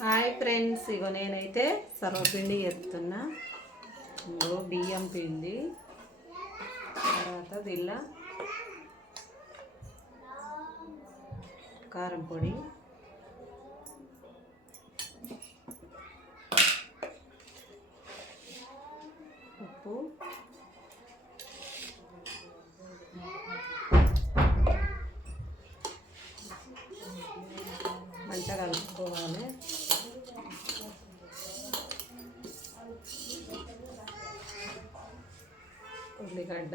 Hi friends, ఇగో నేనైతే సర్వపిండి ఎత్తున్నా. ఇంకో బియ్యం పిండి, తర్వాత దీనిలో కారం పొడి, ఉప్పు, మంచిగా కలుపుకోవాలి. ఉల్లిగడ్డ,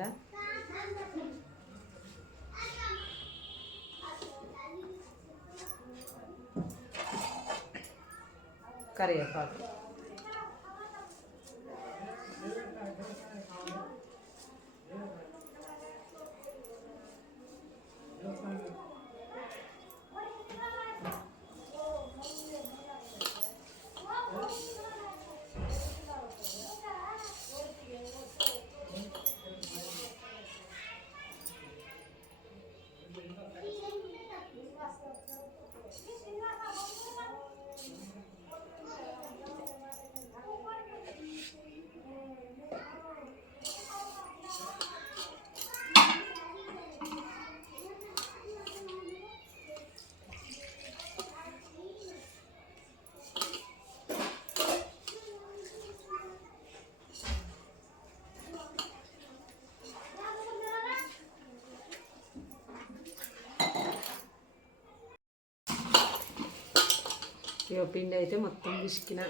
కరివేపాకు, ఇక పిండి అయితే మొత్తం పిసికిన.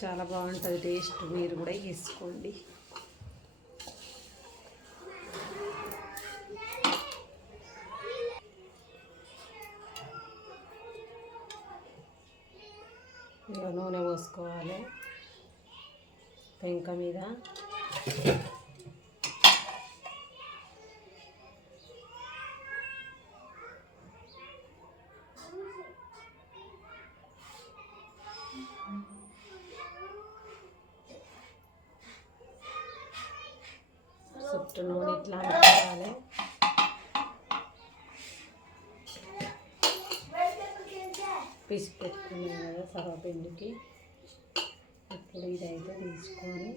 చాలా బాగుంటుంది టేస్ట్, మీరు కూడా వేసుకోండి. ఇక నూనె పోసుకోవాలి పెంక మీద. చుట్టూ నూనె ఇట్లా అనుకోవాలి. పిసి పెట్టుకున్నాం కదా సర్వపిండికి. ఇప్పుడు ఇదైతే తీసుకొని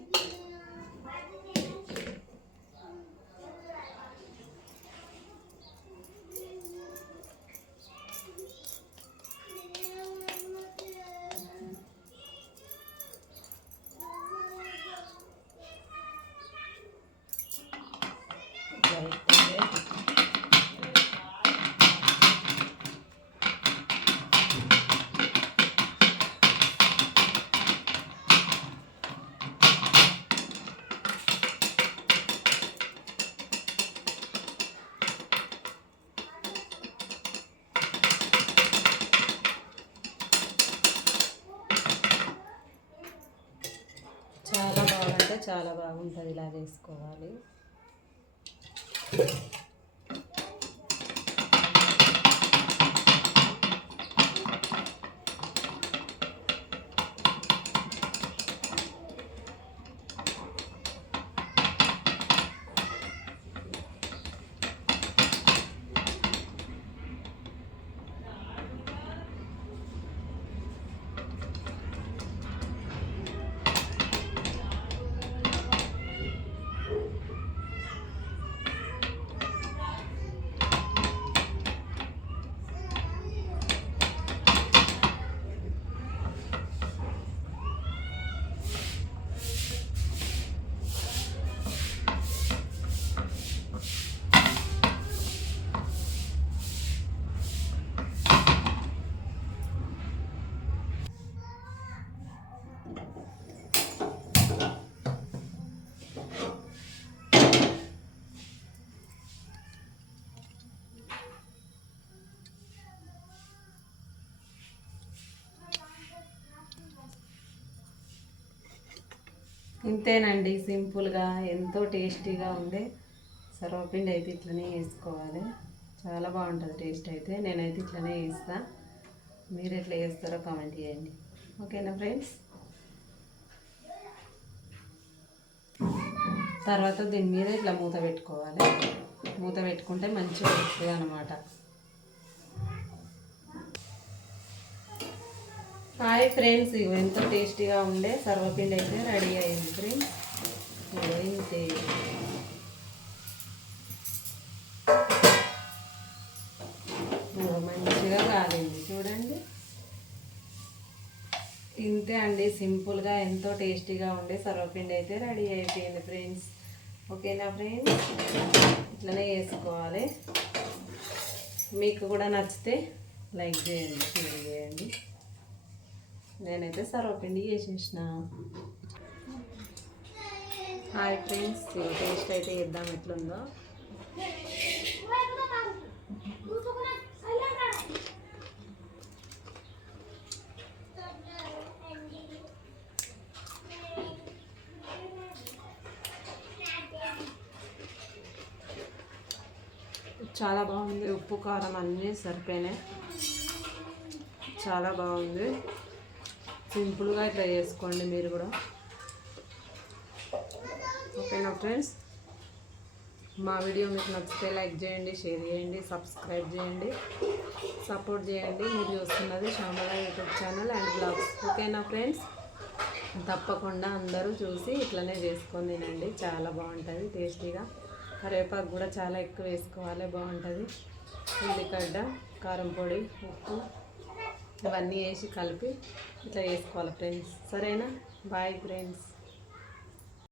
చాలా బాగుంటుంది. ఇలా చేసుకోవాలి. ఇంతేనండి, సింపుల్గా ఎంతో టేస్టీగా ఉండే సర్వపిండి అయితే ఇట్లనే వేసుకోవాలి. చాలా బాగుంటుంది టేస్ట్ అయితే. నేనైతే ఇట్లనే వేస్తాను. మీరు ఎట్లా వేస్తారో కామెంట్ చేయండి. ఓకేనా ఫ్రెండ్స్? తర్వాత దీని మీద ఇట్లా మూత పెట్టుకోవాలి. మూత పెట్టుకుంటే మంచిగా వస్తుంది అన్నమాట. హాయ్ ఫ్రెండ్స్, ఇవి ఎంతో టేస్టీగా ఉండే సర్వపిండి అయితే రెడీ అయింది ఫ్రెండ్స్. ఇంతే మంచిగా కాలింది చూడండి. ఇంతే అండి, సింపుల్గా ఎంతో టేస్టీగా ఉండే సర్వపిండి అయితే రెడీ అయిపోయింది ఫ్రెండ్స్. ఓకేనా ఫ్రెండ్స్, ఇట్లనే వేసుకోవాలి. మీకు కూడా నచ్చితే లైక్ చేయండి, షేర్ చేయండి. నేనైతే సర్వపిండి చేసేసిన. హాయ్ ఫ్రెండ్స్, టేస్ట్ అయితే ఇద్దాం ఎట్లుందో. చాలా బాగుంది, ఉప్పు కారం అన్నీ సరిపోయినాయి. చాలా బాగుంది. సింపుల్గా ఇట్లా చేసుకోండి మీరు కూడా. ఓకేనా ఫ్రెండ్స్, మా వీడియో మీకు నచ్చితే లైక్ చేయండి, షేర్ చేయండి, సబ్స్క్రైబ్ చేయండి, సపోర్ట్ చేయండి. మీరు చూస్తున్నది Shyamala YouTube channel and blogs. ఓకేనా ఫ్రెండ్స్, తప్పకుండా అందరూ చూసి ఇట్లనే చేసుకొని తినండి. చాలా బాగుంటుంది టేస్టీగా. కరివేపాకు కూడా చాలా ఎక్కువ వేసుకోవాలి, బాగుంటుంది. ఉల్లిగడ్డ, కారం పొడి, ఉప్పు ఇవన్నీ వేసి కలిపి ఇట్లా వేసుకోవాలి ఫ్రెండ్స్. సరేనా, బాయ్ ఫ్రెండ్స్.